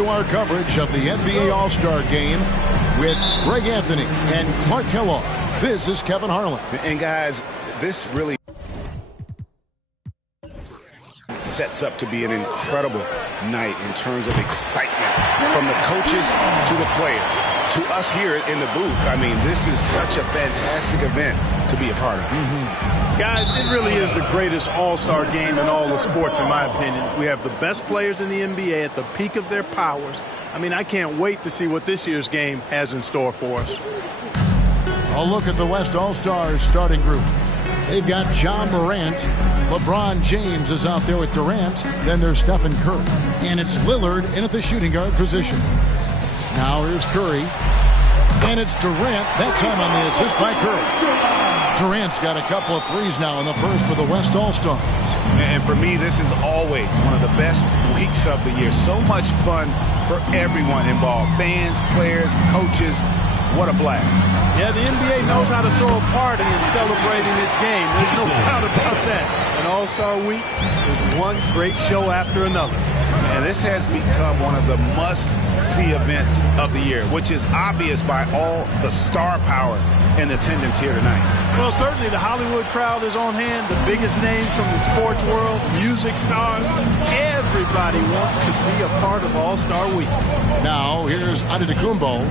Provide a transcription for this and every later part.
To our coverage of the NBA All-Star Game with Greg Anthony and Clark Kellogg. This is Kevin Harlan. And guys, this really sets up to be an incredible night in terms of excitement from the coaches to the players to us here in the booth. I mean, this is such a fantastic event to be a part of. Guys, it really is the greatest all-star game in all the sports, in my opinion. We have the best players in the NBA at the peak of their powers. I mean, I can't wait to see what this year's game has in store for us. A look at the West All-Stars starting group. They've got John Morant. LeBron James is out there with Durant. Then there's Stephen Curry. And it's Lillard in at the shooting guard position. Now here's Curry. And it's Durant, that time on the assist by Curry. Durant's got a couple of threes now in the first for the West All-Stars. And for me, this is always one of the best weeks of the year. So much fun for everyone involved. Fans, players, coaches. What a blast. Yeah, the NBA knows how to throw a party in celebrating its game. There's no doubt about that. An All-Star Week is one great show after another. And this has become one of the must-see events of the year, which is obvious by all the star power in attendance here tonight. Well, certainly the Hollywood crowd is on hand, the biggest names from the sports world, music stars. Everybody wants to be a part of All-Star Week. Now, here's Antetokounmpo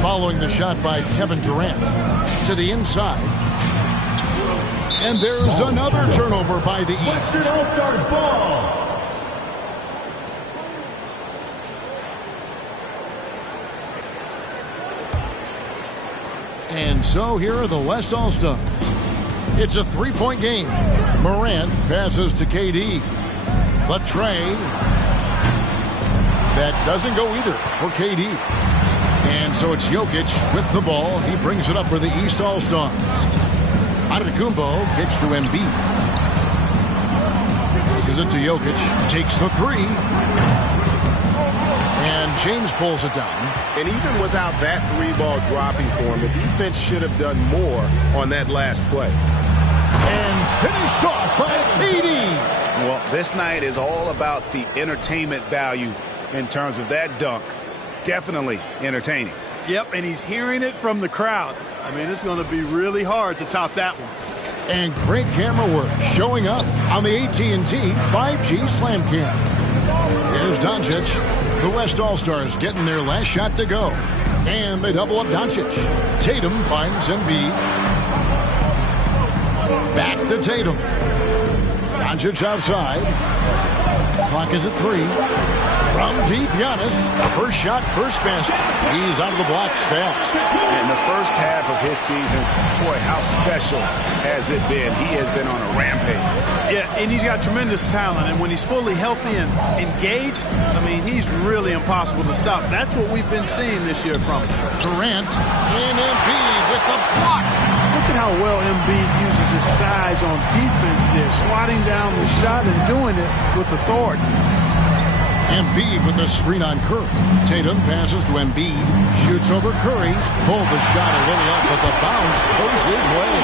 following the shot by Kevin Durant to the inside. And there's another turnover by the Western All-Stars ball. And so here are the West All-Stars. It's a three-point game. Morant passes to KD. But Trey, that doesn't go either for KD. And so it's Jokic with the ball. He brings it up for the East All-Stars. Antetokounmpo kicks to Embiid. Passes it to Jokic. Takes the three. And James pulls it down. And even without that three-ball dropping for him, the defense should have done more on that last play. And finished off by KD. Well, this night is all about the entertainment value in terms of that dunk. Definitely entertaining. Yep, and he's hearing it from the crowd. I mean, it's going to be really hard to top that one. And great camera work showing up on the AT&T 5G Slam Cam. Here's Doncic. The West All-Stars getting their last shot to go. And they double up Doncic. Tatum finds Embiid. Back to Tatum. Doncic outside. Clock is at 3. From deep, Giannis. First shot, first basket. He's out of the blocks fast. In the first half of his season, boy, how special has it been? He has been on a rampage. Yeah, and he's got tremendous talent. And when he's fully healthy and engaged, I mean, he's really impossible to stop. That's what we've been seeing this year from him. Durant and Embiid with the block. Look at how well Embiid uses his size on defense there, swatting down the shot and doing it with authority. Embiid with a screen on Curry. Tatum passes to Embiid. Shoots over Curry. Pulled the shot a little up, but the bounce goes his way.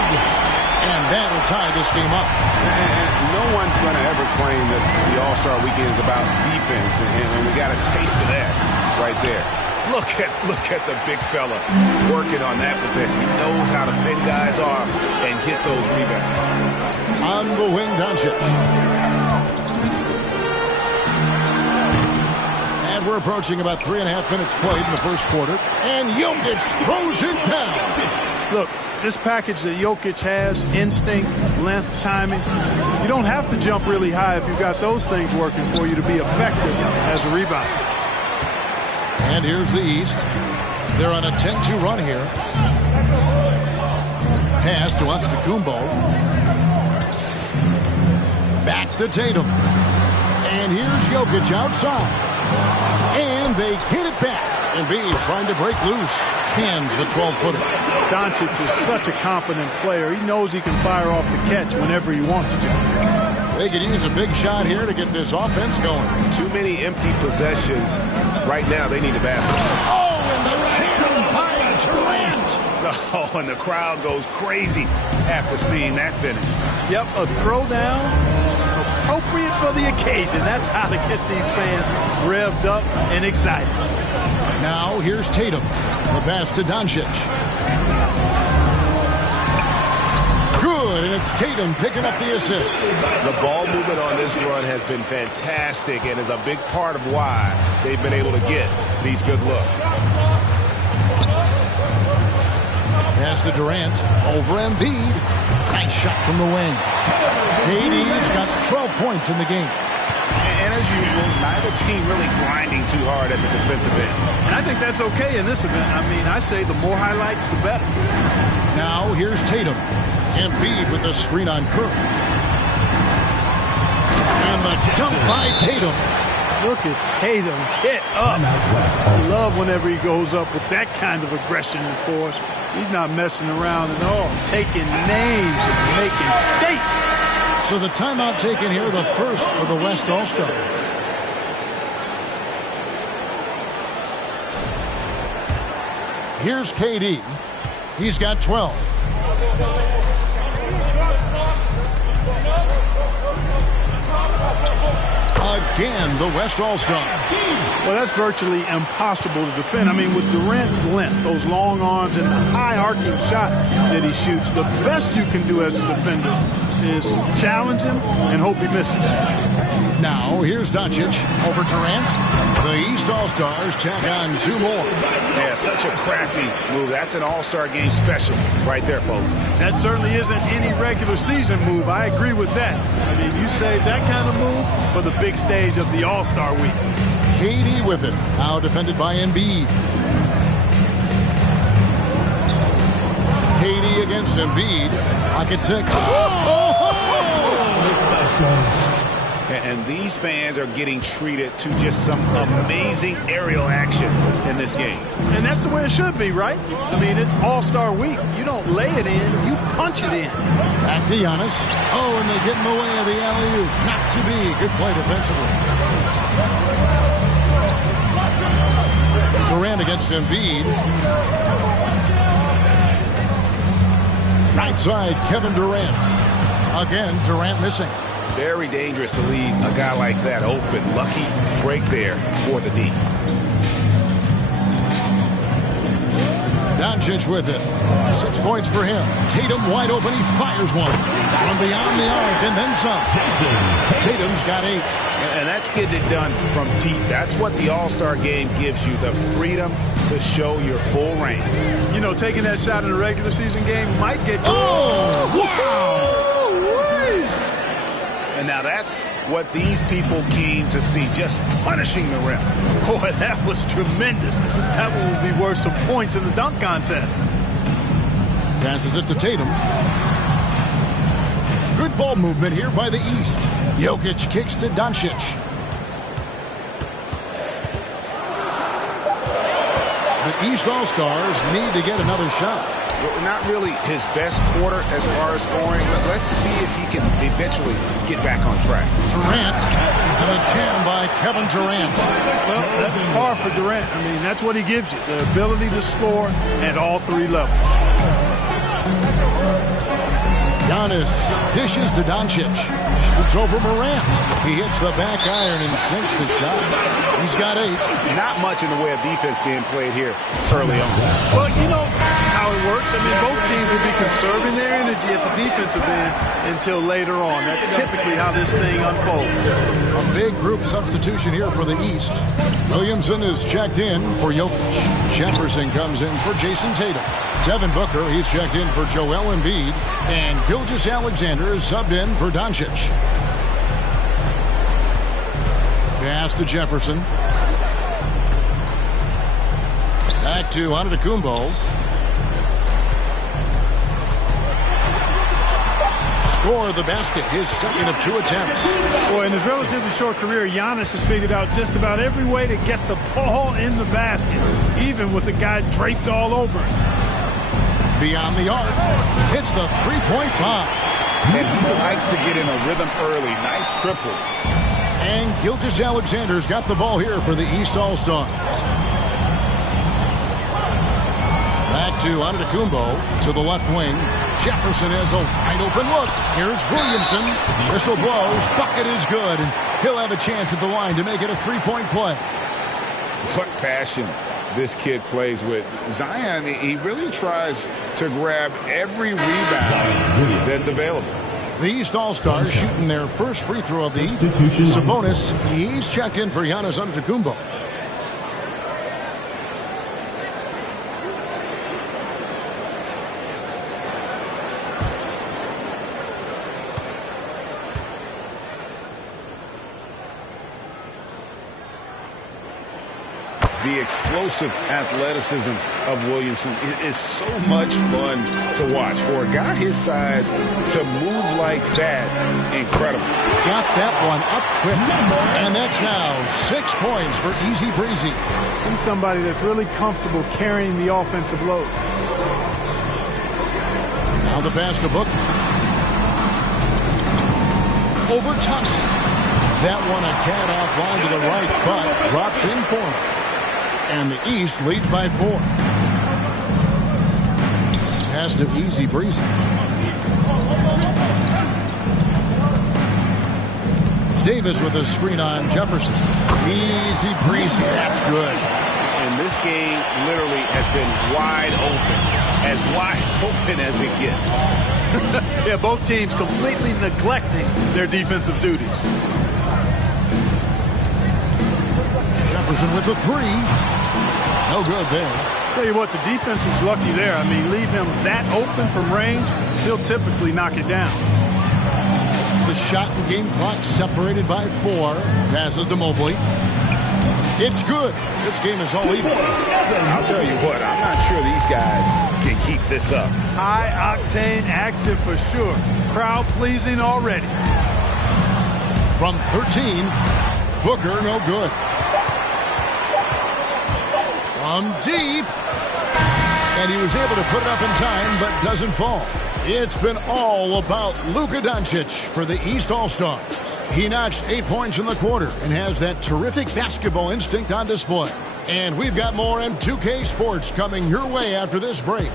And that'll tie this game up. And no one's going to ever claim that the All-Star Weekend is about defense, and we got a taste of that right there. Look at the big fella working on that possession. He knows how to fend guys off and get those rebounds. On the wing, Doncic. And we're approaching about 3.5 minutes played in the first quarter. And Jokic throws it down. Look, this package that Jokic has, instinct, length, timing, you don't have to jump really high if you've got those things working for you to be effective as a rebounder. And here's the East. They're on a 10-2 run here. Pass to Antetokounmpo. Back to Tatum. And here's Jokic outside. And they get it back. Embiid trying to break loose. Cans the 12-footer. Doncic is such a competent player. He knows he can fire off the catch whenever he wants to. They could use a big shot here to get this offense going. Too many empty possessions. Right now, they need a basket. Oh, and the jam by Durant. Oh, and the crowd goes crazy after seeing that finish. Yep, a throwdown, a appropriate for the occasion. That's how to get these fans revved up and excited. Now here's Tatum. The pass to Doncic. Good, and it's Tatum picking up the assist. The ball movement on this run has been fantastic and is a big part of why they've been able to get these good looks. Pass to Durant. Over Embiid. Nice shot from the wing. KD's got 12 points in the game. And as usual, neither team really grinding too hard at the defensive end. And I think that's okay in this event. I mean, I say the more highlights, the better. Now here's Tatum. Embiid with the screen on Curry. And the dunk by Tatum. Look at Tatum get up. I love whenever he goes up with that kind of aggression and force. He's not messing around at all. Taking names and making statements. So the timeout taken here, the first for the West All-Stars. Here's KD. He's got 12. Again, the West All-Star. Well, that's virtually impossible to defend. I mean, with Durant's length, those long arms, and the high arcing shot that he shoots, the best you can do as a defender is challenge him and hope he misses. Now, here's Doncic over Durant. The East All-Stars tack on 2 more. Yeah, such a crafty move. That's an All-Star game special right there, folks. That certainly isn't any regular season move. I agree with that. I mean, you save that kind of move for the big stage of the All-Star week. KD with it. Now defended by Embiid. KD against Embiid. Pocket 6. And these fans are getting treated to just some amazing aerial action in this game. And that's the way it should be, right? I mean, it's All-Star week. You don't lay it in, you punch it in. Back to Giannis. Oh, and they get in the way of the alley-oop. Not to be. Good play defensively. Durant against Embiid. Right side, Kevin Durant. Again, Durant missing. Very dangerous to leave a guy like that open. Lucky break there for the D. Doncic with it. 6 points for him. Tatum wide open. He fires one from beyond the arc and then some. Tatum's got 8. And that's getting it done from deep. That's what the All-Star game gives you, the freedom to show your full range. You know, taking that shot in a regular season game might get you. Oh, wow! And now that's what these people came to see, just punishing the rim. Boy, that was tremendous. That one will be worth some points in the dunk contest. Passes it to Tatum. Good ball movement here by the East. Jokic kicks to Doncic. The East All-Stars need to get another shot. Not really his best quarter as far as scoring. Let's see if he can eventually get back on track. Durant and the jam by Kevin Durant. Well, that's par for Durant. I mean, that's what he gives you, the ability to score at all 3 levels. Giannis dishes to Doncic. Shoots over Morant. He hits the back iron and sinks the shot. He's got 8. Not much in the way of defense being played here early on. Well, you know how it works. I mean, both teams will be conserving their energy at the defensive end until later on. That's typically how this thing unfolds. A big group substitution here for the East. Williamson is checked in for Jokic. Jefferson comes in for Jason Tatum. Devin Booker, he's checked in for Joel Embiid. And Gilgeous-Alexander is subbed in for Doncic. Pass to Jefferson. Back to Antetokounmpo. Score the basket, his second of 2 attempts. Boy, in his relatively short career, Giannis has figured out just about every way to get the ball in the basket, even with the guy draped all over him. Beyond the arc, hits the 3-point bomb. And he likes to get in a rhythm early. Nice triple. And Gilgeous-Alexander's got the ball here for the East All-Stars. Back to Antetokounmpo to the left wing. Jefferson has a wide open look. Here's Williamson. Whistle blows. Bucket is good. And he'll have a chance at the line to make it a 3-point play. What passion this kid plays with. Zion, he really tries to grab every rebound that's available. The East All-Stars shooting their first free throw of the evening. Sabonis, he's checked in for Giannis Antetokounmpo. The explosive athleticism of Williamson is so much fun to watch. For a guy his size to move like that, incredible. Got that one up quick. And that's now 6 points for Easy Breezy. He's somebody that's really comfortable carrying the offensive load. Now the pass to Booker. Over Thompson. That one a tad offline to the right, but drops in for him. And the East leads by 4. Pass to Easy Breezy. Davis with a screen on Jefferson. Easy Breezy, that's good. And this game literally has been wide open as it gets. Yeah, both teams completely neglecting their defensive duties. Jefferson with the 3. No good there. Tell you what, the defense was lucky there. I mean, leave him that open from range, he'll typically knock it down. The shot and game clock separated by 4. Passes to Mobley. It's good. This game is all even. I'll tell you what, I'm not sure these guys can keep this up. High-octane action for sure. Crowd pleasing already. From 13, Booker, no good. From deep. And he was able to put it up in time, but doesn't fall. It's been all about Luka Doncic for the East All-Stars. He notched 8 points in the quarter and has that terrific basketball instinct on display. And we've got more M2K Sports coming your way after this break.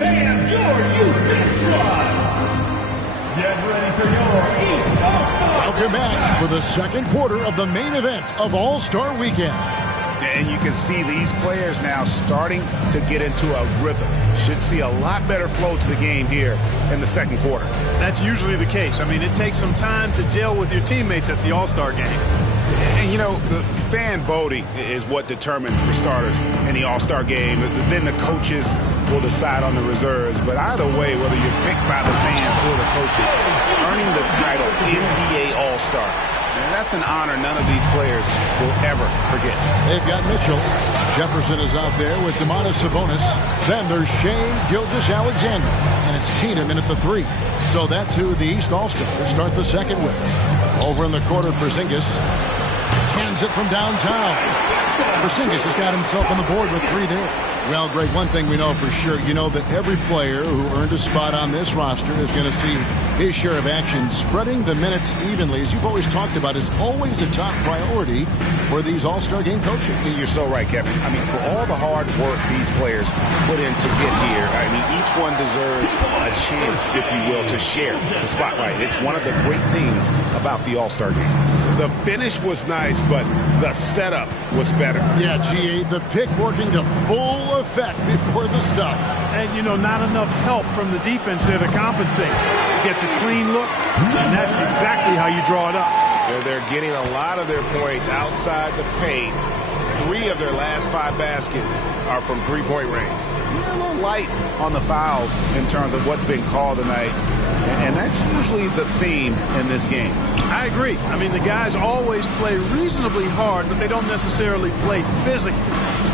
And your youth squad. Get ready for your East All-Star. Welcome back for the second quarter of the main event of All-Star Weekend. And you can see these players now starting to get into a rhythm. Should see a lot better flow to the game here in the second quarter. That's usually the case. I mean, it takes some time to gel with your teammates at the All-Star game. And, you know, the fan voting is what determines for starters in the All-Star game. Then the coaches will decide on the reserves. But either way, whether you're picked by the fans or the coaches, earning the title NBA All-Star, and that's an honor none of these players will ever forget. They've got Mitchell. Jefferson is out there with Domantas Sabonis. Then there's Shai Gilgeous-Alexander. And it's Keenum in at the 3. So that's who the East All-Stars start the second with. Over in the corner, Porzingis hands it from downtown. Porzingis has got himself on the board with 3 there. Well, Greg, one thing we know for sure, you know that every player who earned a spot on this roster is going to see his share of action. Spreading the minutes evenly, as you've always talked about, is always a top priority for these All-Star game coaches. You're so right, Kevin. I mean, for all the hard work these players put in to get here, I mean, each one deserves a chance, if you will, to share the spotlight. It's one of the great things about the All-Star game. The finish was nice, but the setup was better. Yeah, GA, the pick working to full effect before the stuff. And, you know, not enough help from the defense there to compensate. He gets a clean look, and that's exactly how you draw it up. They're getting a lot of their points outside the paint. 3 of their last 5 baskets are from three-point range. They're a little light on the fouls in terms of what's been called tonight, and that's usually the theme in this game. I agree. I mean, the guys always play reasonably hard, but they don't necessarily play physically,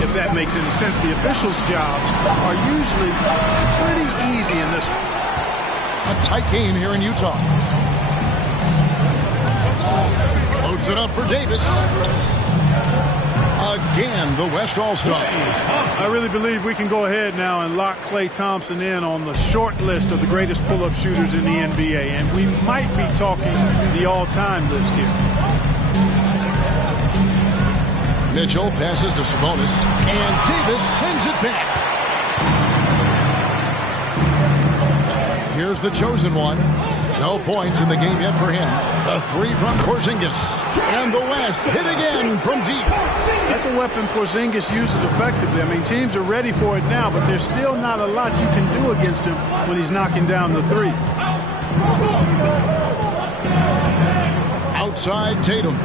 if that makes any sense. The officials' jobs are usually pretty easy in this one. A tight game here in Utah. Loads it up for Davis. Again, the West All-Stars. I really believe we can go ahead now and lock Klay Thompson in on the short list of the greatest pull-up shooters in the NBA, and we might be talking the all-time list here. Mitchell passes to Sabonis, and Davis sends it back. Here's the chosen one. No points in the game yet for him. A three from Porzingis. And the West hit again from deep. That's a weapon Porzingis uses effectively. I mean, teams are ready for it now, but there's still not a lot you can do against him when he's knocking down the three. Outside Tatum.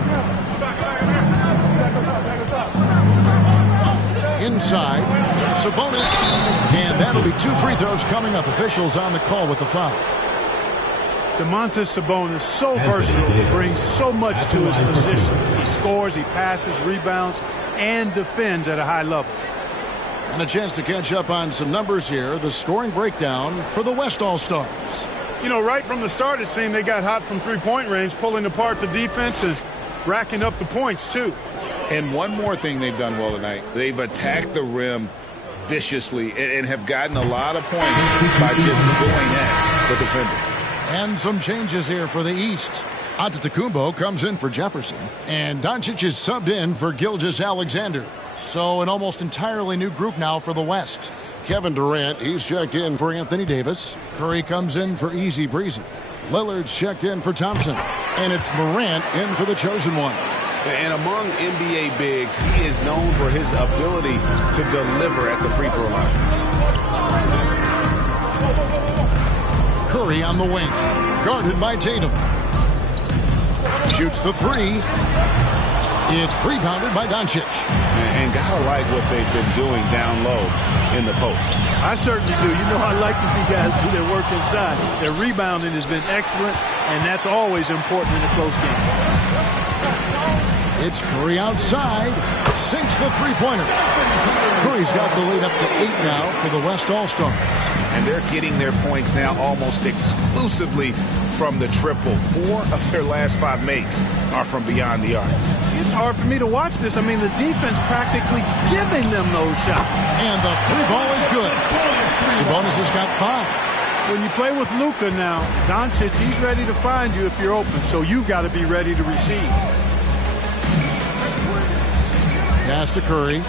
Inside, Sabonis. And that'll be 2 free throws coming up. Officials on the call with the foul. Domantas Sabonis, so versatile, brings so much to his position. He scores, he passes, rebounds, and defends at a high level. And a chance to catch up on some numbers here. The scoring breakdown for the West All-Stars. You know, right from the start, it seemed they got hot from three-point range, pulling apart the defense and racking up the points, too. And one more thing they've done well tonight. They've attacked the rim viciously and have gotten a lot of points by just going at the defender. And some changes here for the East. Antetokounmpo comes in for Jefferson, and Doncic is subbed in for Gilgeous-Alexander. So an almost entirely new group now for the West. Kevin Durant, he's checked in for Anthony Davis. Curry comes in for Easy Breezy. Lillard's checked in for Thompson. And it's Morant in for the chosen one. And among NBA bigs, he is known for his ability to deliver at the free throw line. Curry on the wing, guarded by Tatum. Shoots the three. It's rebounded by Doncic. And gotta like what they've been doing down low in the post. I certainly do. You know, I like to see guys do their work inside. Their rebounding has been excellent, and that's always important in a close game. It's Curry outside. Sinks the three-pointer. Curry's got the lead up to 8 now for the West All-Stars. And they're getting their points now almost exclusively from the triple. 4 of their last 5 makes are from beyond the arc. It's hard for me to watch this. I mean, the defense practically giving them those shots. And the three ball is good. Sabonis has got 5. When you play with Luka now, Doncic, he's ready to find you if you're open. So you've got to be ready to receive. Pass to Curry.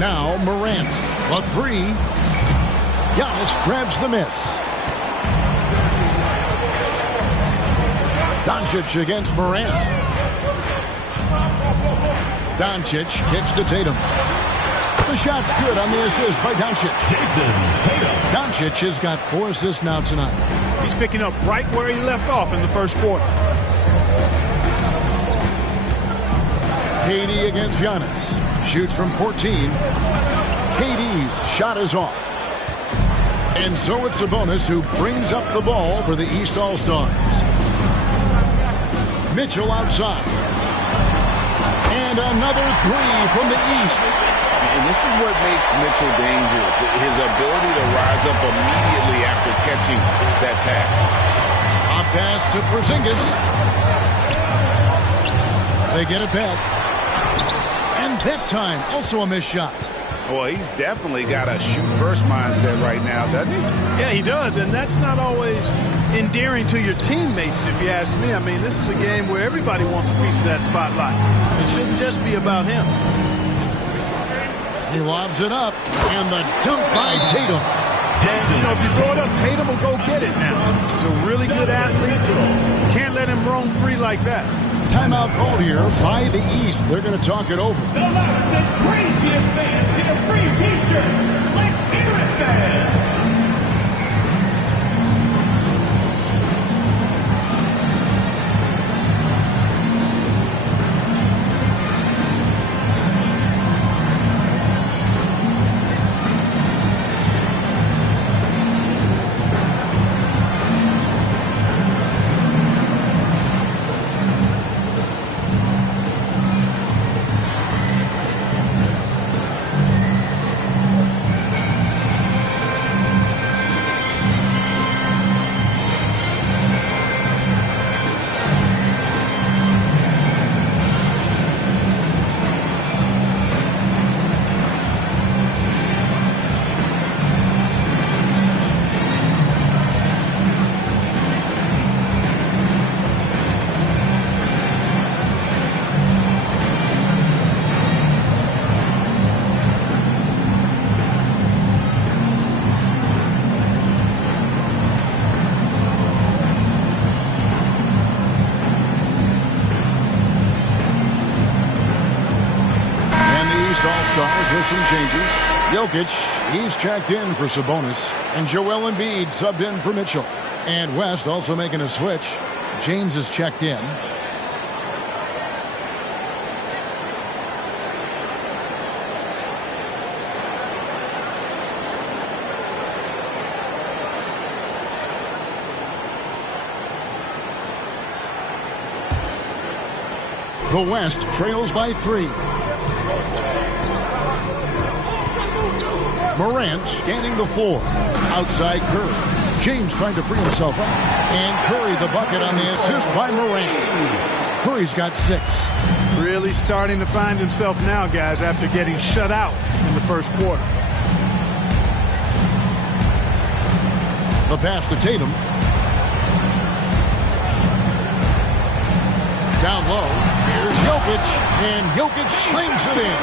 Now Morant. A three. Giannis grabs the miss. Doncic against Morant. Doncic kicks to Tatum. The shot's good on the assist by Doncic. Doncic has got 4 assists now tonight. He's picking up right where he left off in the first quarter. KD against Giannis. Shoots from 14. KD's shot is off. And so it's Sabonis who brings up the ball for the East All-Stars. Mitchell outside. And another three from the East. And this is what makes Mitchell dangerous. His ability to rise up immediately after catching that pass. A pass to Porzingis. They get it back. And that time, also a missed shot. Well, he's definitely got a shoot-first mindset right now, doesn't he? Yeah, he does, and that's not always endearing to your teammates, if you ask me. I mean, this is a game where everybody wants a piece of that spotlight. It shouldn't just be about him. He lobs it up, and the dunk by Tatum. And, you know, if you throw it up, Tatum will go get it now. He's a really good athlete. Can't let him roam free like that. Timeout called here by the East. They're going to talk it over. The loudest and craziest fans get a free T-shirt. Let's hear it, fans. with some changes. Jokic, he's checked in for Sabonis. And Joel Embiid subbed in for Mitchell. And West also making a switch. James is checked in. The West trails by 3. Morant scanning the floor. Outside Curry. James trying to free himself up. And Curry the bucket on the assist by Morant. Curry's got 6. Really starting to find himself now, guys, after getting shut out in the first quarter. The pass to Tatum. Down low. Here's Jokic. And Jokic slings it in.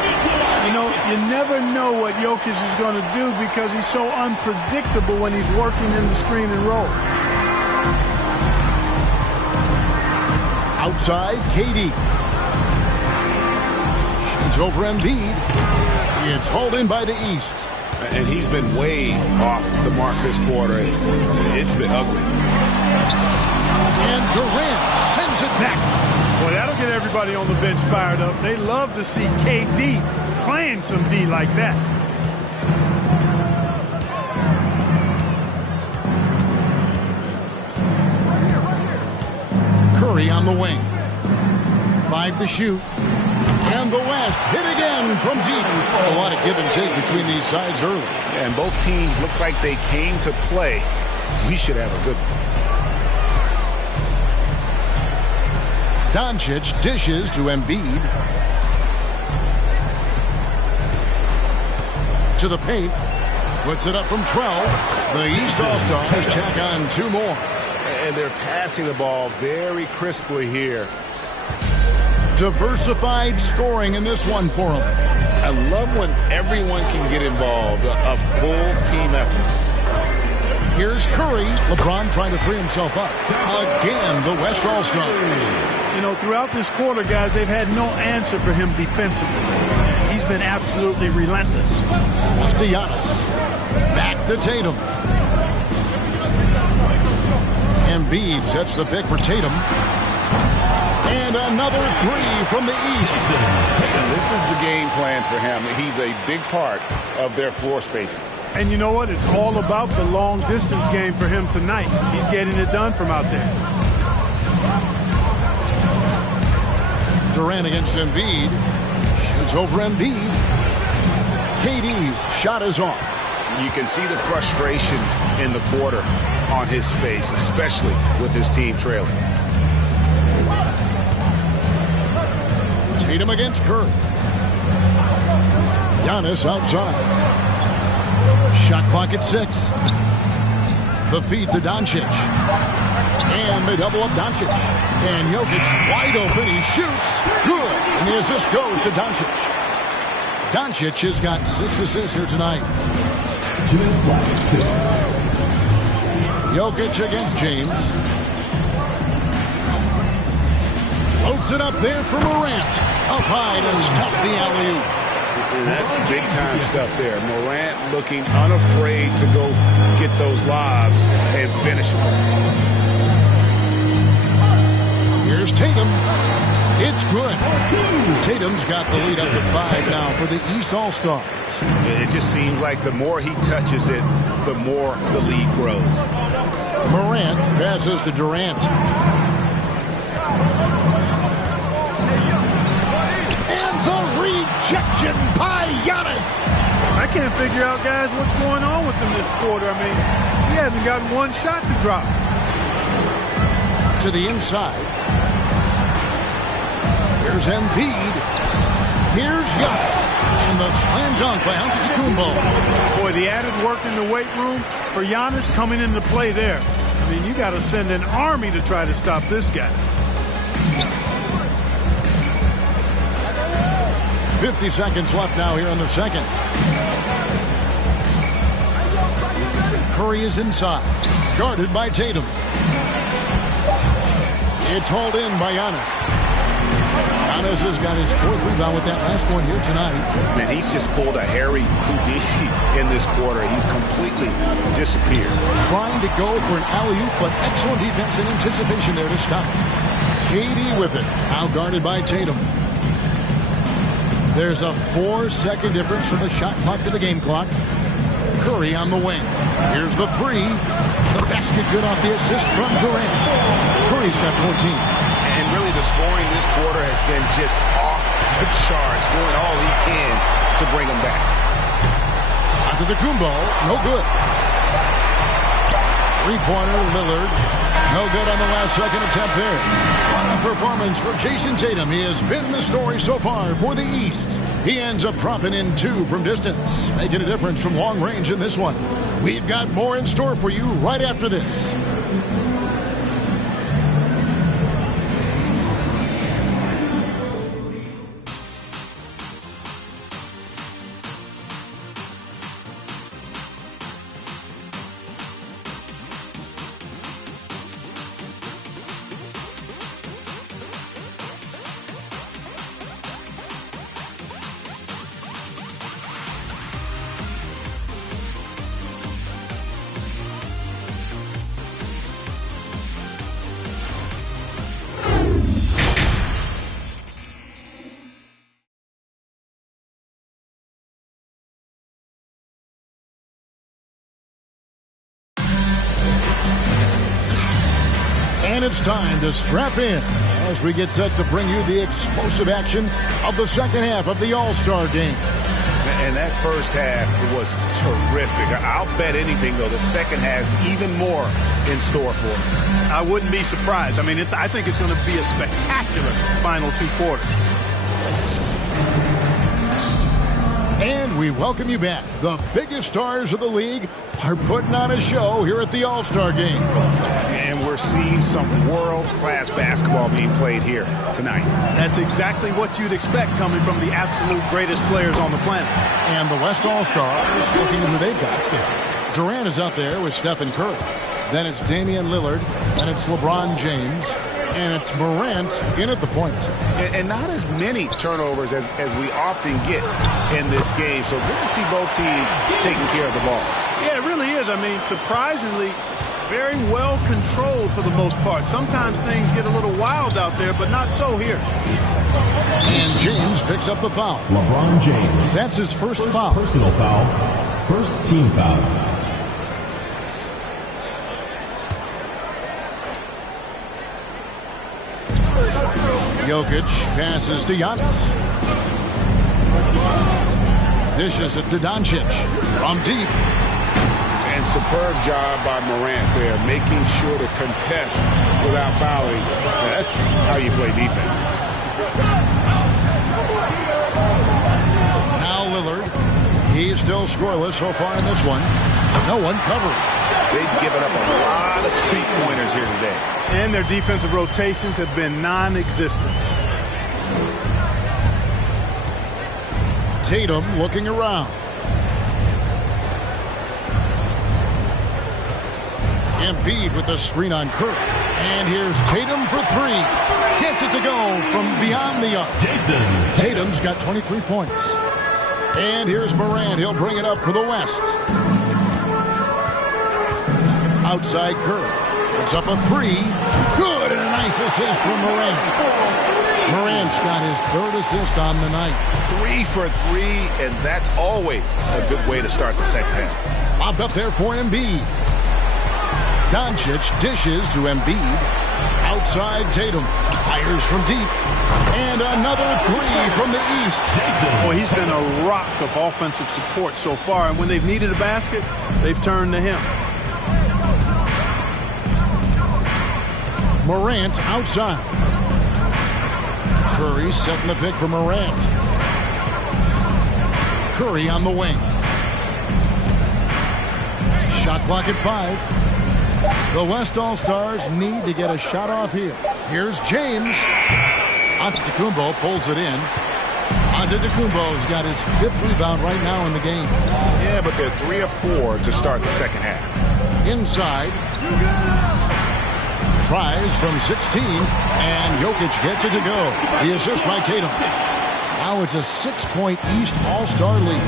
You know, you never know what Jokic is going to do because he's so unpredictable when he's working in the screen and roll. Outside, KD. Shoots over Embiid. It's hauled in by the East. And he's been way off the mark this quarter. It's been ugly. And Durant sends it back. Well, that'll get everybody on the bench fired up. They love to see KD playing some D like that. Curry on the wing. 5 to shoot. And the West hit again from deep. A lot of give and take between these sides early. And both teams look like they came to play. We should have a good one. Doncic dishes to Embiid. To the paint. Puts it up from 12. The East All-Stars check on 2 more. And they're passing the ball very crisply here. Diversified scoring in this one for them. I love when everyone can get involved. A full team effort. Here's Curry. LeBron trying to free himself up. Again, the West All-Stars. You know, throughout this quarter, guys, they've had no answer for him defensively. He's been absolutely relentless. Pass to Giannis. Back to Tatum. Embiid sets the pick for Tatum. And another 3 from the East. This is the game plan for him. He's a big part of their floor spacing. And you know what? It's all about the long-distance game for him tonight. He's getting it done from out there. Durant against Embiid. Shoots over Embiid. KD's shot is off. You can see the frustration in the quarter on his face, especially with his team trailing. Tatum against Curry. Giannis outside. Shot clock at 6. The feed to Doncic. And they double up Doncic. And Jokic wide open. He shoots. Good. And the assist goes to Doncic. Doncic has got 6 assists here tonight. 2 minutes left. Jokic against James. Loads it up there for Morant. Up high to stuff the alley-oop. And that's big-time stuff there. Morant looking unafraid to go get those lobs and finish them. Here's Tatum. It's good. Tatum's got the lead up to 5 now for the East All-Stars. It just seems like the more he touches it, the more the lead grows. Morant passes to Durant. And the rejection by Giannis. I can't figure out, guys, what's going on with him this quarter. I mean, he hasn't gotten one shot to drop. To the inside. Here's Embiid. Here's Giannis. And the slam dunk by Antetokounmpo. Boy, the added work in the weight room for Giannis coming into play there. I mean, you got to send an army to try to stop this guy. 50 seconds left now here in the second. Curry is inside. Guarded by Tatum. It's hauled in by Giannis. Giannis has got his 4th rebound with that last one here tonight. Man, he's just pulled a Harry Houdini in this quarter. He's completely disappeared. Trying to go for an alley-oop, but excellent defense and anticipation there to stop. KD with it. Now guarded by Tatum. There's a 4-second difference from the shot clock to the game clock. Curry on the wing. Here's the 3. The basket good off the assist from Durant. Curry's got 14. And really the scoring this quarter has been just off the charts, doing all he can to bring them back. Antetokounmpo, no good. 3-pointer, Lillard. No good on the last second attempt there. What a performance for Jason Tatum. He has been the story so far for the East. He ends up dropping in 2 from distance, making a difference from long range in this one. We've got more in store for you right after this. And it's time to strap in as we get set to bring you the explosive action of the second half of the All-Star game. And that first half was terrific. I'll bet anything, though, the second has even more in store for it. I wouldn't be surprised. I mean, I think it's going to be a spectacular final 2 quarters. And we welcome you back. The biggest stars of the league are putting on a show here at the All-Star game. And we're seeing some world-class basketball being played here tonight. That's exactly what you'd expect coming from the absolute greatest players on the planet. And the West All-Stars, looking at who they've got. Durant is out there with Stephen Curry. Then it's Damian Lillard. Then it's LeBron James. And it's Morant in at the point. And not as many turnovers as we often get in this game. So good to see both teams taking care of the ball. Yeah, it really is. I mean, surprisingly, very well controlled for the most part. Sometimes things get a little wild out there, but not so here. And James picks up the foul. LeBron James. That's his first foul. Personal foul. First team foul. Jokic passes to Giannis. Dishes it to Doncic from deep. And superb job by Morant there, making sure to contest without fouling. That's how you play defense. Now Lillard. He's still scoreless so far in this one. No one covering. They've given up a lot of three-pointers here today. And their defensive rotations have been non-existent. Tatum looking around. Embiid with the screen on Curry. And here's Tatum for 3. Gets it to go from beyond the arc. Tatum's got 23 points. And here's Morant. He'll bring it up for the West. Outside Curry. Puts up a 3. Good, and a nice assist from Morant. Morant's got his 3rd assist on the night. 3 for 3, and that's always a good way to start the second half. Lobbed up there for Embiid. Doncic dishes to Embiid. Outside Tatum. Fires from deep. And another 3 from the East. Boy, he's been a rock of offensive support so far, and when they've needed a basket, they've turned to him. Morant outside. Curry setting the pick for Morant. Curry on the wing. Shot clock at 5. The West All-Stars need to get a shot off here. Here's James. Antetokounmpo pulls it in. Antetokounmpo's got his 5th rebound right now in the game. Yeah, but they're 3 of 4 to start the second half. Inside. tries from 16, and Jokic gets it to go. The assist by Tatum. Now it's a 6-point East All-Star lead.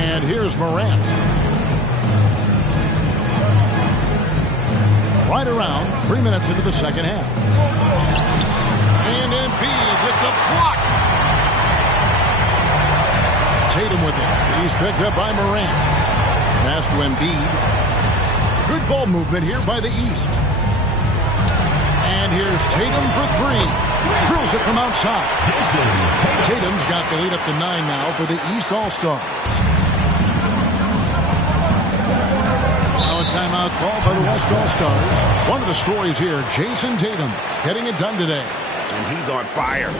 And here's Morant. Right around 3 minutes into the second half. And Embiid with the block. Tatum with it. He's picked up by Morant. Pass to Embiid. Good ball movement here by the East. And here's Tatum for three. Drills it from outside. Tatum's got the lead up to 9 now for the East All-Stars. Now a timeout call by the West All-Stars. One of the stories here, Jason Tatum getting it done today. And he's on fire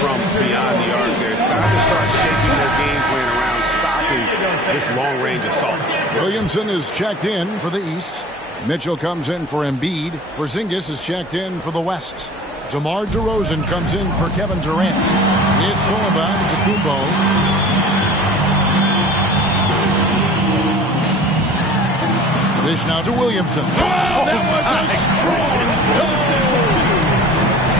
from beyond the arc there. It's time to start shaping their game plan around stopping this long-range assault. Williamson is checked in for the East. Mitchell comes in for Embiid. Porzingis is checked in for the West. DeMar DeRozan comes in for Kevin Durant. It's Solomon to Kumbo. Dish now to Williamson. That was a strong dunk.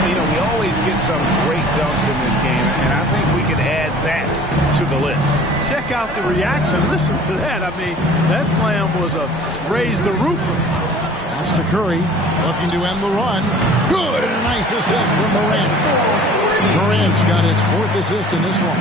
You know, we always get some great dunks in this game, and I think we can add that to the list. Check out the reaction. Listen to that. I mean, that slam was a raise the roofer. Pass to Curry, looking to end the run. Good, and a nice assist from Morant. Morant's got his 4th assist in this one.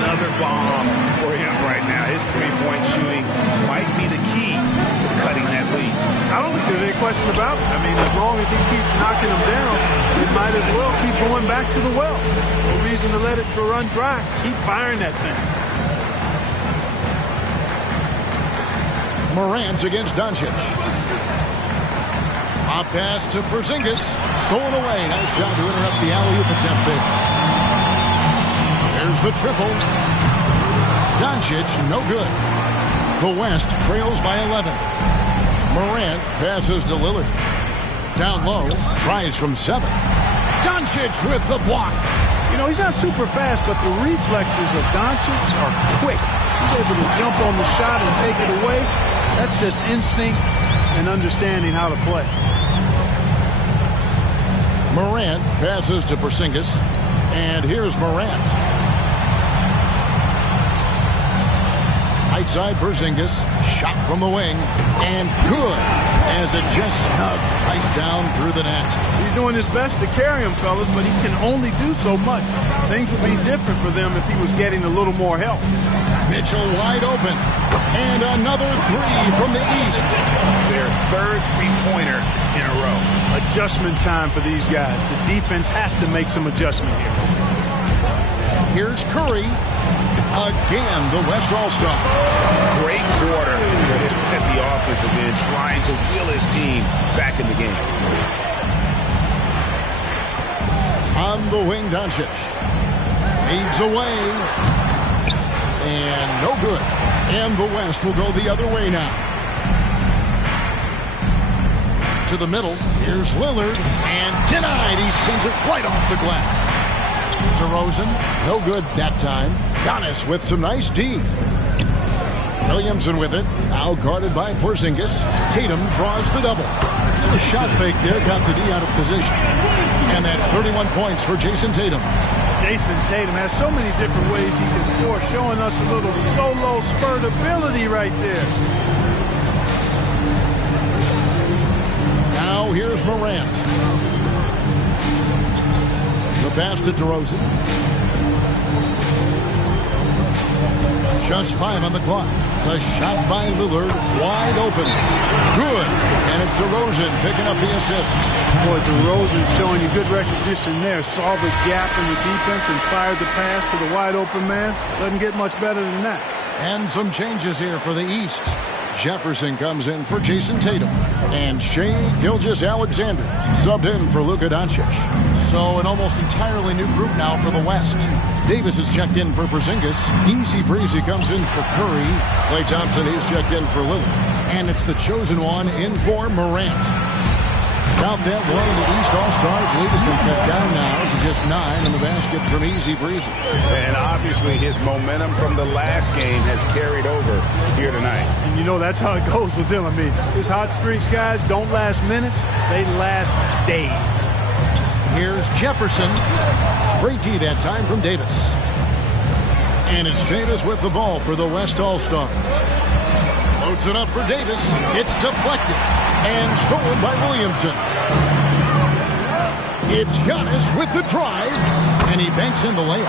Another bomb for him right now. His three-point shooting might be the key to cutting that lead. I don't think there's any question about it. I mean, as long as he keeps knocking them down, it might as well keep going back to the well. No reason to let it run dry. Keep firing that thing. Morant against Doncic. Pop pass to Porzingis. Stolen away. Nice job to interrupt the alley-oop attempt there. There's the triple. Doncic, no good. The West trails by 11. Morant passes to Lillard. Down low, tries from 7. Doncic with the block. You know, he's not super fast, but the reflexes of Doncic are quick. He's able to jump on the shot and take it away. That's just instinct and understanding how to play. Morant passes to Porzingis. And here's Morant. Right side Porzingis. Shot from the wing. And good. As it just snugs right down through the net. He's doing his best to carry him, fellas, but he can only do so much. Things would be different for them if he was getting a little more help. Mitchell wide open. And another three from the East. Their 3rd three-pointer in a row. Adjustment time for these guys. The defense has to make some adjustment here. Here's Curry. Again, the West All-Star. Great quarter at the offensive end, trying to wheel his team back in the game. On the wing, Doncic. Fades away. And no good. And the West will go the other way now. To the middle. Here's Lillard. And denied. He sends it right off the glass. DeRozan. No good that time. Giannis with some nice D. Williamson with it. Now guarded by Porzingis. Tatum draws the double. The shot fake there got the D out of position. And that's 31 points for Jason Tatum. Jason Tatum has so many different ways he can score, showing us a little solo spurt ability right there. Now here's Morant. The pass to DeRozan. Just 5 on the clock. The shot by Lillard, wide open. Good. And it's DeRozan picking up the assist. Boy, DeRozan showing you good recognition there. Saw the gap in the defense and fired the pass to the wide open man. Doesn't get much better than that. And some changes here for the East. Jefferson comes in for Jason Tatum. And Shai Gilgeous-Alexander subbed in for Luka Doncic. So an almost entirely new group now for the West. Davis is checked in for Porzingis. Easy Breezy comes in for Curry. Klay Thompson is checked in for Lillard. And it's the chosen one in for Morant. Count that one. The East All-Stars lead has been cut down now to just 9 in the basket from Easy Breezy. And obviously his momentum from the last game has carried over here tonight. And you know that's how it goes with him. I mean, his hot streaks, guys, don't last minutes. They last days. Here's Jefferson. Great D that time from Davis. And it's Davis with the ball for the West All-Stars. Loads it up for Davis. It's deflected and stolen by Williamson. It's Giannis with the drive, and he banks in the layup.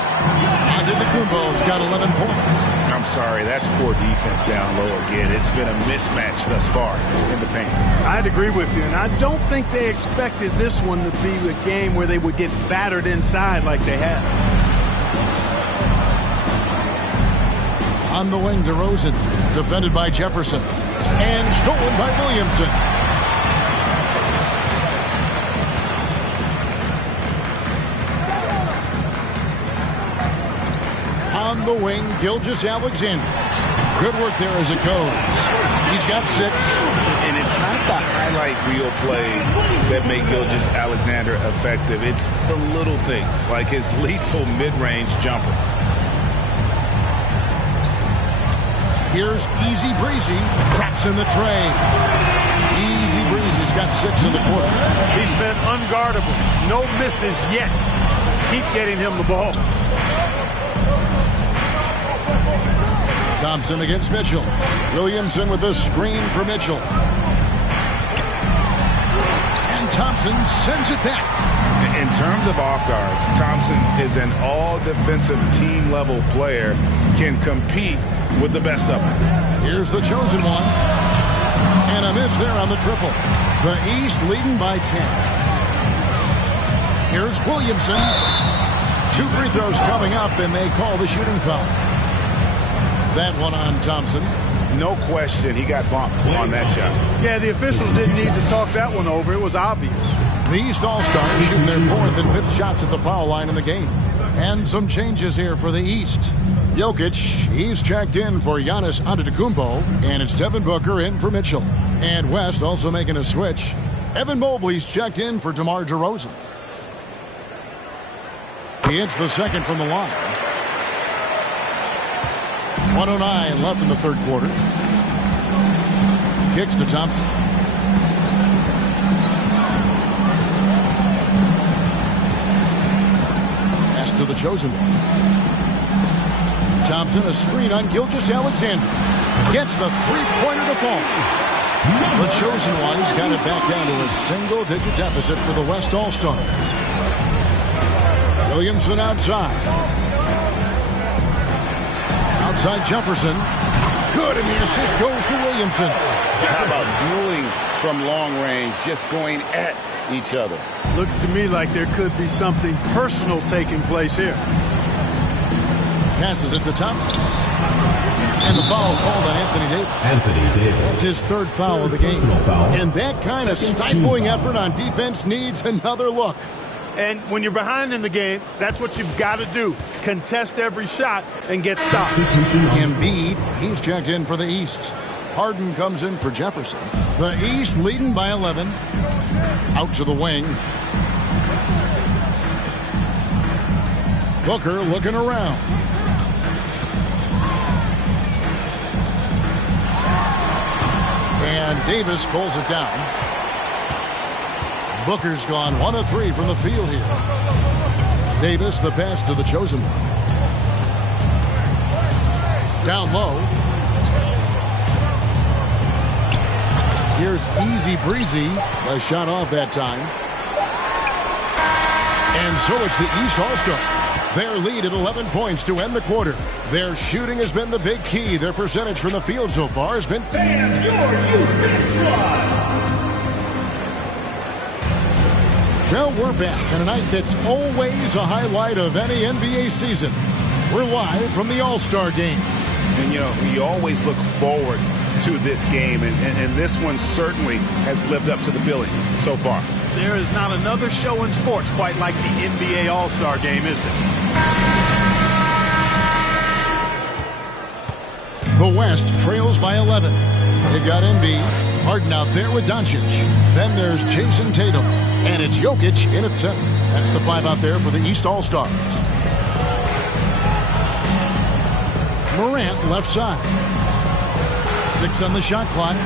Antetokounmpo's got 11 points. I'm sorry, that's poor defense down low again. It's been a mismatch thus far in the paint. I'd agree with you, and I don't think they expected this one to be a game where they would get battered inside like they have. On the wing, DeRozan, defended by Jefferson, and stolen by Williamson. On the wing, Gilgeous-Alexander. Good work there as it goes. He's got 6. And it's not the highlight reel plays that make Gilgeous-Alexander effective. It's the little things, like his lethal mid-range jumper. Here's Easy Breezy. Traps in the tray. Easy Breezy's got 6 in the quarter. He's been unguardable. No misses yet. Keep getting him the ball. Thompson against Mitchell. Williamson with the screen for Mitchell. And Thompson sends it back. In terms of off guards, Thompson is an all-defensive team-level player, can compete with the best of them. Here's the chosen one. And a miss there on the triple. The East leading by 10. Here's Williamson. 2 free throws coming up, and they call the shooting foul. That one on Thompson. No question, he got bumped on that shot. Yeah, the officials didn't need to talk that one over. It was obvious. The East All-Stars shooting their 4th and 5th shots at the foul line in the game. And some changes here for the East. Jokic, he's checked in for Giannis Antetokounmpo, and it's Devin Booker in for Mitchell. And West also making a switch. Evan Mobley's checked in for DeMar DeRozan. He hits the second from the line. 1:09 left in the third quarter. Kicks to Thompson. Pass to the chosen one. Thompson, a screen on Gilgeous-Alexander. Gets the three-pointer to fall. The chosen one's got it back down to a single-digit deficit for the West All-Stars. Williamson outside. Outside Jefferson. Good, and the assist goes to Williamson. How about dueling from long range, just going at each other? Looks to me like there could be something personal taking place here. Passes it to Thompson. And the foul called on Anthony Davis. Anthony Davis. That's his 3rd foul of the game. And that kind of stifling effort on defense needs another look. And when you're behind in the game, that's what you've got to do. Contest every shot and get stopped. Embiid, he's checked in for the East. Harden comes in for Jefferson. The East leading by 11. Out to the wing. Booker looking around. And Davis pulls it down. Booker's gone 1 of 3 from the field here. Davis, the pass to the chosen one. Down low. Here's Easy Breezy. A shot off that time. And so it's the East All-Stars. Their lead at 11 points to end the quarter. Their shooting has been the big key. Their percentage from the field so far has been... And your Youth Squad. Well, we're back on a night that's always a highlight of any NBA season. We're live from the All-Star Game. And, you know, we always look forward to this game, and this one certainly has lived up to the billing so far. There is not another show in sports quite like the NBA All-Star Game, is there? The West trails by 11. They've got Embiid, Harden out there with Doncic. Then there's Jason Tatum. And it's Jokic in at center. That's the 5 out there for the East All-Stars. Morant left side. 6 on the shot clock.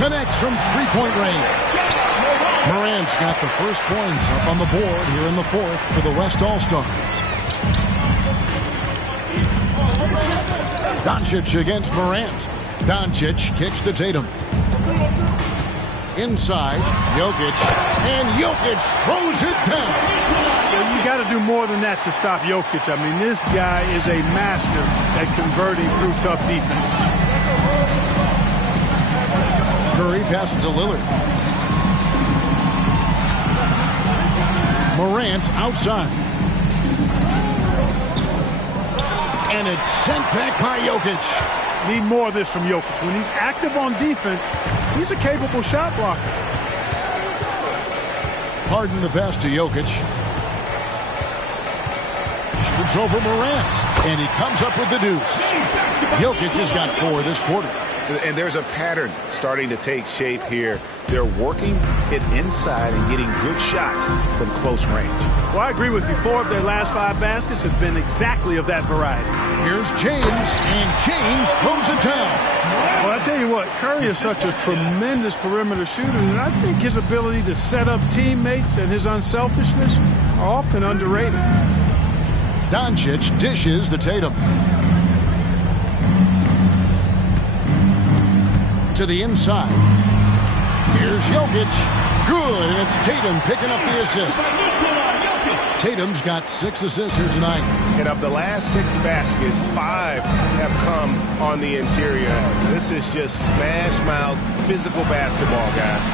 Connects from three-point range. Morant's got the first points up on the board here in the 4th for the West All-Stars. Doncic against Morant. Doncic kicks to Tatum. Inside, Jokic. And Jokic throws it down. Well, you got to do more than that to stop Jokic. I mean, this guy is a master at converting through tough defense. Curry passes to Lillard. Morant outside. And it's sent back by Jokic. Need more of this from Jokic. When he's active on defense, he's a capable shot blocker. Harden the pass to Jokic. Shoots over Morant. And he comes up with the deuce. Jokic has got 4 this quarter. And there's a pattern starting to take shape here. They're working it inside and getting good shots from close range. Well, I agree with you. 4 of their last 5 baskets have been exactly of that variety. Here's James, and James throws it down. Well, I tell you what, Curry is such a tremendous perimeter shooter, and I think his ability to set up teammates and his unselfishness are often underrated. Doncic dishes to Tatum. To the inside. Here's Jokic. Good, and it's Tatum picking up the assist. Tatum's got 6 assists here tonight. And of the last 6 baskets, 5 have come on the interior. This is just smash-mouth physical basketball, guys.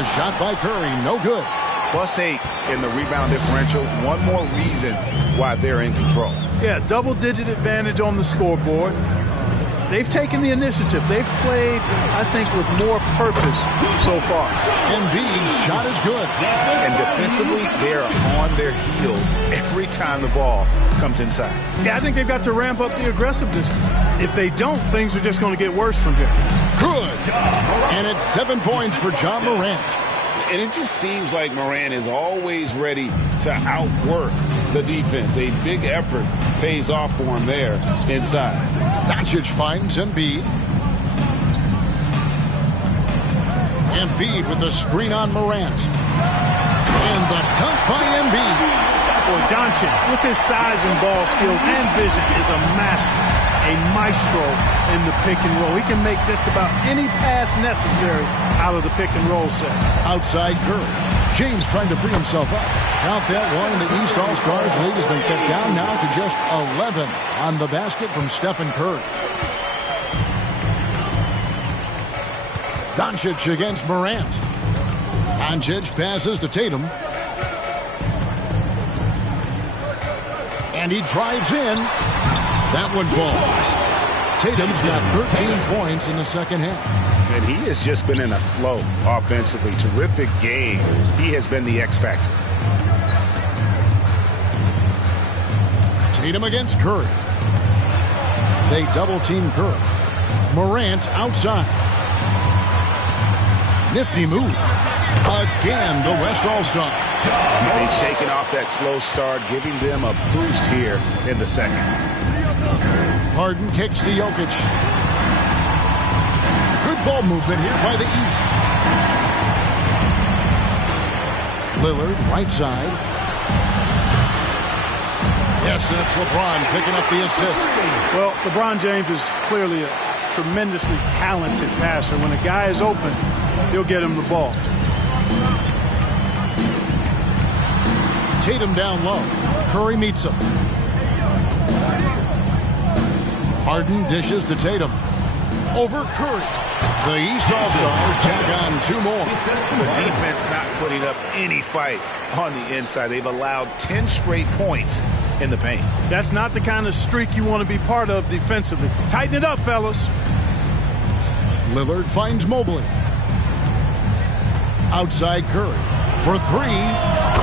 A shot by Curry, no good. +8 in the rebound differential. One more reason why they're in control. Yeah, double-digit advantage on the scoreboard. They've taken the initiative. They've played, I think, with more purpose so far. Embiid's shot is good. And defensively, they're on their heels every time the ball comes inside. Yeah, I think they've got to ramp up the aggressiveness. If they don't, things are just going to get worse from here. Good. And it's 7 points for John Morant. And it just seems like Morant is always ready to outwork the defense. A big effort pays off for him there inside. Doncic finds Embiid. Embiid with the screen on Morant. And the dunk by Embiid. Boy, Doncic, with his size and ball skills and vision, is a master, a maestro in the pick and roll. He can make just about any pass necessary out of the pick and roll set. Outside Curry. James trying to free himself up. Count that one, and the East All-Stars lead has been cut down now to just 11 on the basket from Stephen Curry. Doncic against Morant. Doncic passes to Tatum. And he drives in. That one falls. Tatum's got 13 points in the second half. And he has just been in a flow offensively. Terrific game. He has been the X factor. Tatum against Curry. They double-team Curry. Morant outside. Nifty move. Again, the West All-Star. He's shaking off that slow start, giving them a boost here in the second. Harden kicks to Jokic. Good ball movement here by the East. Lillard, right side. Yes, and it's LeBron picking up the assist. Well, LeBron James is clearly a tremendously talented passer. When a guy is open, he'll get him the ball. Tatum down low. Curry meets him. Harden dishes to Tatum. Over Curry. The East All-Stars tack on 2 more. The defense not putting up any fight on the inside. They've allowed 10 straight points in the paint. That's not the kind of streak you want to be part of defensively. Tighten it up, fellas. Lillard finds Mobley. Outside Curry. for three.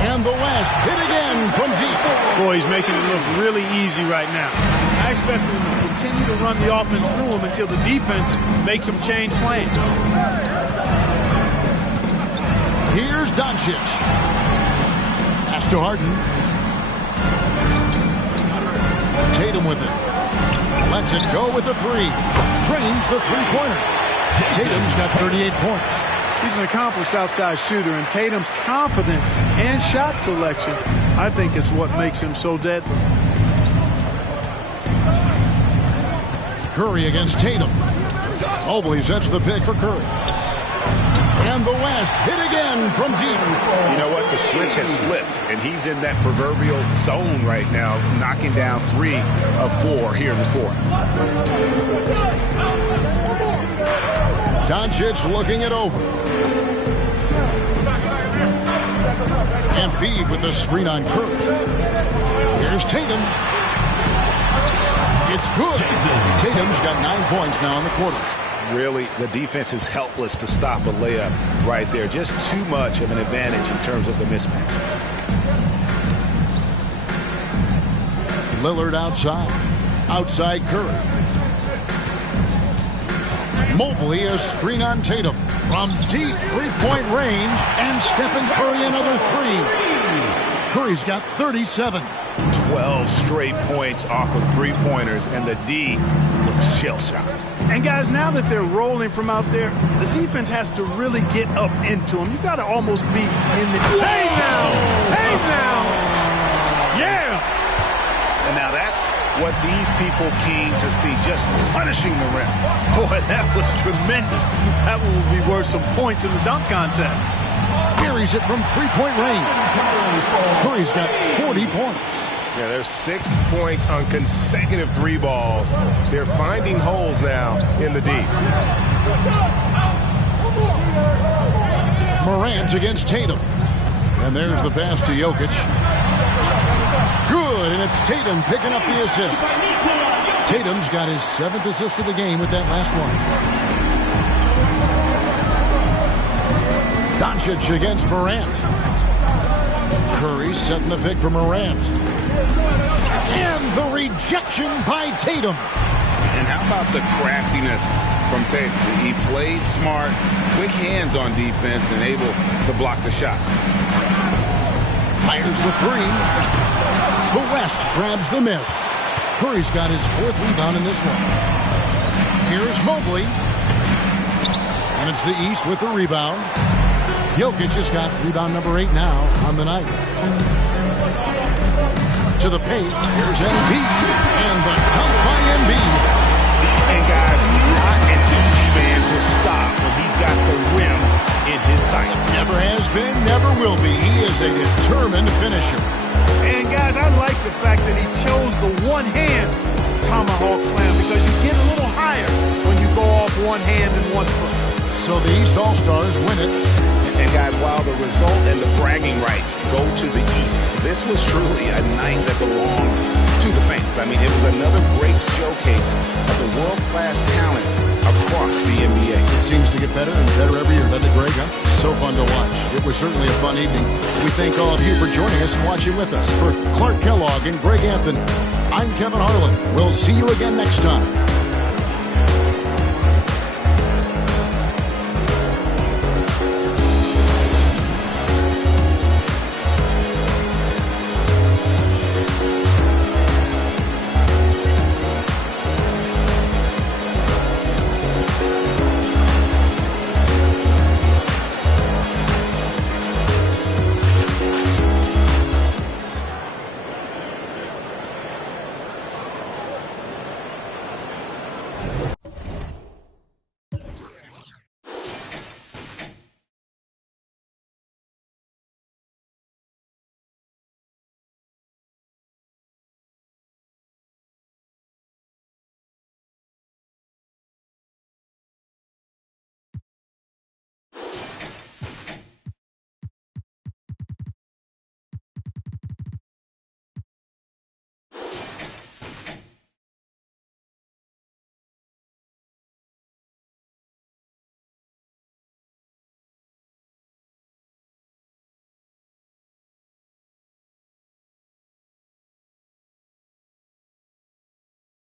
And the West hit again from deep. Boy, he's making it look really easy right now. I expect him to continue to run the offense through him until the defense makes him change plans. Here's Doncic. Pass to Harden. Tatum with it. Lets it go with the three. Drains the three-pointer. Tatum's got 38 points. He's an accomplished outside shooter, and Tatum's confidence and shot selection, I think, is what makes him so deadly. Curry against Tatum. Mobley sets the pick for Curry. And the West hit again from deep. You know what? The switch has flipped, and he's in that proverbial zone right now, knocking down 3 of 4 here in the fourth. Doncic looking it over. Embiid with the screen on Curry. Here's Tatum. It's good. Tatum's got 9 points now in the quarter. Really, the defense is helpless to stop a layup right there. Just too much of an advantage in terms of the mismatch. Lillard outside. Outside Curry. Mobley a screen on Tatum. From deep three-point range. And Stephen Curry another three. Curry's got 37. 12 straight points off of three-pointers, and the D looks shell-shocked. And guys, now that they're rolling from out there, the defense has to really get up into them. You've got to almost be in the... Hey now! Hey now! Yeah! And now that's what these people came to see, just punishing the rim. Boy, that was tremendous. That one will be worth some points in the dunk contest. Buries it from three-point range. Curry's got 40 points. Yeah, there's 6 points on consecutive 3 balls. They're finding holes now in the D. Morant against Tatum. And there's the pass to Jokic. Good, and it's Tatum picking up the assist. Tatum's got his 7th assist of the game with that last one. Doncic against Morant. Curry setting the pick for Morant. And the rejection by Tatum. And how about the craftiness from Tatum? He plays smart, quick hands on defense, and able to block the shot. Fires the three. The West grabs the miss. Curry's got his 4th rebound in this one. Here's Mobley. And it's the East with the rebound. Jokic has got rebound number 8 now on the night. To the paint, here's Embiid. And the dunk by Embiid. And guys, he's not an easy man to stop when he's got the rim in his sights. Never has been, never will be. He is a determined finisher. And guys, I like the fact that he chose the one-hand tomahawk slam because you get a little higher when you go off one hand and one foot. So the East All-Stars win it. And guys, while the result and the bragging rights go to the East, this was truly a night that belonged to the fans. I mean, it was another great showcase of the world-class talent across the NBA. It seems to get better and better every year, doesn't it, Greg? Huh? So fun to watch. It was certainly a fun evening. We thank all of you for joining us and watching with us. For Clark Kellogg and Greg Anthony, I'm Kevin Harlan. We'll see you again next time.